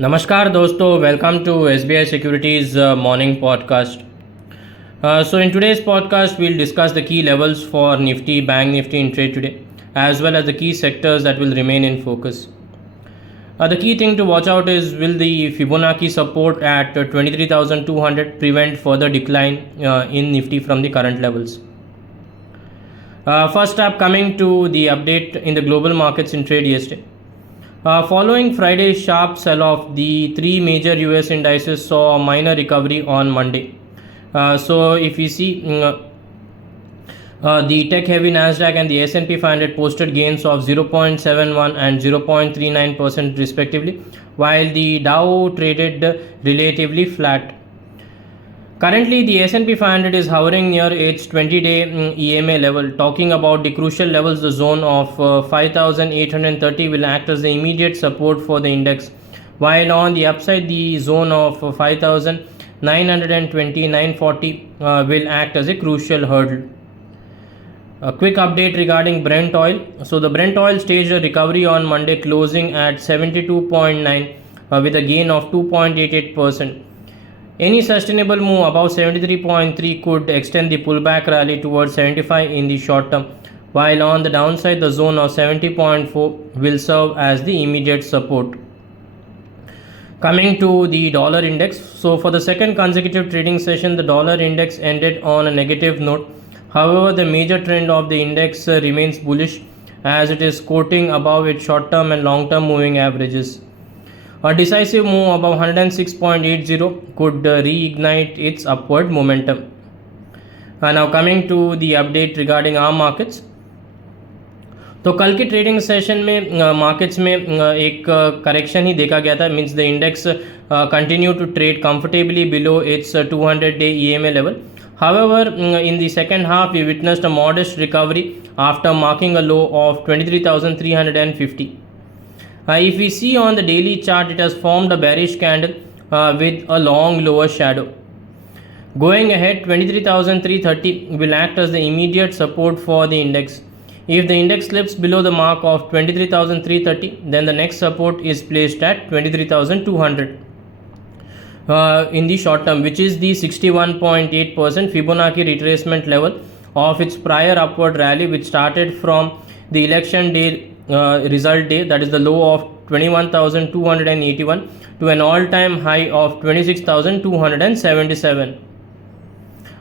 नमस्कार दोस्तों, welcome to SBI Securities morning podcast. So in today's podcast, we'll discuss the key levels for Nifty, Bank Nifty in trade today, as well as the key sectors that will remain in focus. The key thing to watch out is, will the Fibonacci support at 23,200 prevent further decline in Nifty from the current levels? First up, coming to the update in the global markets in trade yesterday. Following Friday's sharp sell-off, the three major US indices saw a minor recovery on Monday. So if we see, the tech-heavy Nasdaq and the S&P 500 posted gains of 0.71 and 0.39% respectively, while the Dow traded relatively flat. Currently, the S&P 500 is hovering near its 20-day EMA level. Talking about the crucial levels, the zone of 5,830 will act as the immediate support for the index, while on the upside, the zone of 5,920-940 will act as a crucial hurdle. A quick update regarding Brent oil. So the Brent oil staged a recovery on Monday, closing at 72.9 with a gain of 2.88%. Any sustainable move above 73.3 could extend the pullback rally towards 75 in the short term, while on the downside, the zone of 70.4 will serve as the immediate support. Coming to the dollar index, so for the second consecutive trading session, the dollar index ended on a negative note. However, the major trend of the index remains bullish, as it is quoting above its short-term and long-term moving averages. A decisive move above 106.80 could reignite its upward momentum. Now coming to the update regarding our markets. तो कल के trading session में markets में एक correction ही देखा गया था. Means the index continue to trade comfortably below its 200-day EMA level. However, in the second half, we witnessed a modest recovery after marking a low of 23,350. If we see on the daily chart, it has formed a bearish candle with a long lower shadow. Going ahead, 23,330 will act as the immediate support for the index. If the index slips below the mark of 23,330, then the next support is placed at 23,200 in the short term, which is the 61.8% Fibonacci retracement level of its prior upward rally, which started from the election day result day, that is the low of 21,281 to an all-time high of 26,277.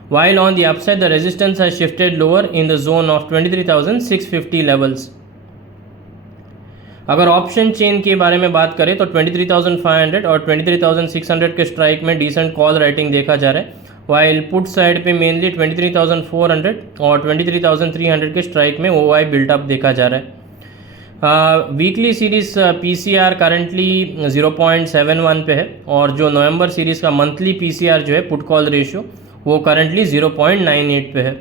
While on the upside, the resistance has shifted lower in the zone of 23,650 levels. अगर option chain के बारे में बात करें तो 23,500 और 23,600 के strike में डिसेंट कॉल राइटिंग देखा जा रहा है, वाइल पुट साइड पे मेनली 23,400 और 23,300 के स्ट्राइक में OI बिल्टअप देखा जा रहा है. वीकली सीरीज PCR करंटली 0.71 पे है, और जो नवंबर सीरीज़ का मंथली PCR जो है पुट कॉल रेशियो वो करंटली 0.98 पे है.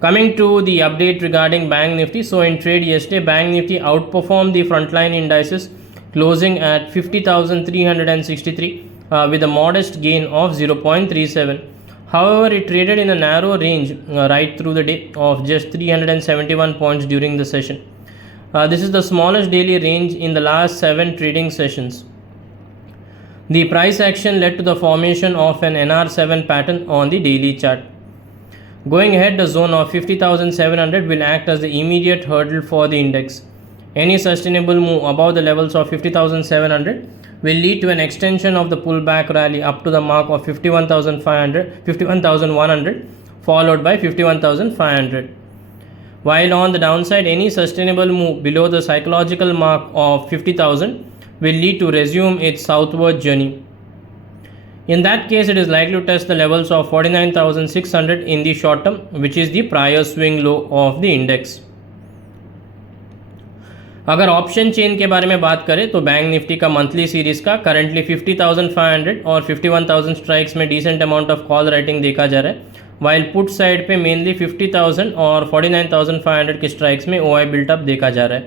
Coming to the update regarding Bank Nifty, so in trade yesterday, Bank Nifty outperformed the frontline indices, closing at 50,363 with a modest gain of 0.37. However, it traded in a narrow range right through the day of just 371 points during the session. This is the smallest daily range in the last 7 trading sessions. The price action led to the formation of an NR7 pattern on the daily chart. Going ahead, the zone of 50,700 will act as the immediate hurdle for the index. Any sustainable move above the levels of 50,700 will lead to an extension of the pullback rally up to the mark of 51,100, followed by 51,500. While on the downside, any sustainable move below the psychological mark of 50,000 will lead to resume its southward journey. In that case, it is likely to test the levels of 49,600 in the short term, which is the prior swing low of the index. अगर option chain के बारे में बात करें तो bank Nifty का monthly series का currently 50,500 और 51,000 स्ट्राइक्स में decent amount of call writing देखा जा रहा है, वाइल पुट साइड पे मेनली 50,000 और 49,500 के स्ट्राइक्स में OI बिल्टअप देखा जा रहा है.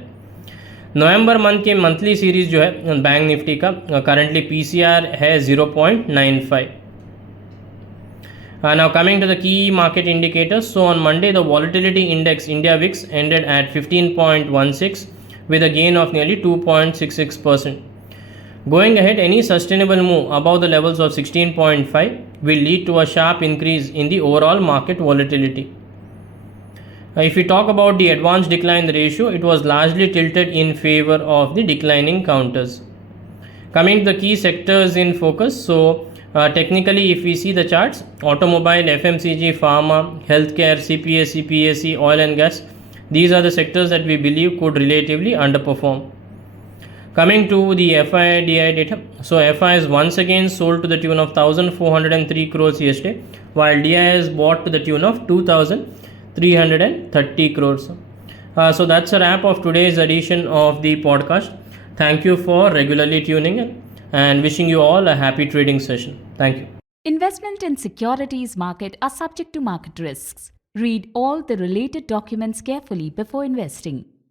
नवंबर मंथ के मंथली सीरीज जो है बैंक निफ्टी का करंटली PCR है 0.95. Now coming to the key market indicators. So on Monday, the volatility index India VIX ended at 15.16 with a gain of nearly 2.66%. Going ahead, any sustainable move above the levels of 16.5 will lead to a sharp increase in the overall market volatility. If we talk about the advanced decline ratio, it was largely tilted in favor of the declining counters. Coming to the key sectors in focus, technically, if we see the charts, automobile, FMCG, pharma, healthcare, CPA, CPAC, oil and gas, these are the sectors that we believe could relatively underperform. Coming to the FI DI data, so FI is once again sold to the tune of 1,403 crores yesterday, while DI is bought to the tune of 2,330 crores. So that's a wrap of today's edition of the podcast. Thank you for regularly tuning in and wishing you all a happy trading session. Thank you. Investment in securities market are subject to market risks. Read all the related documents carefully before investing.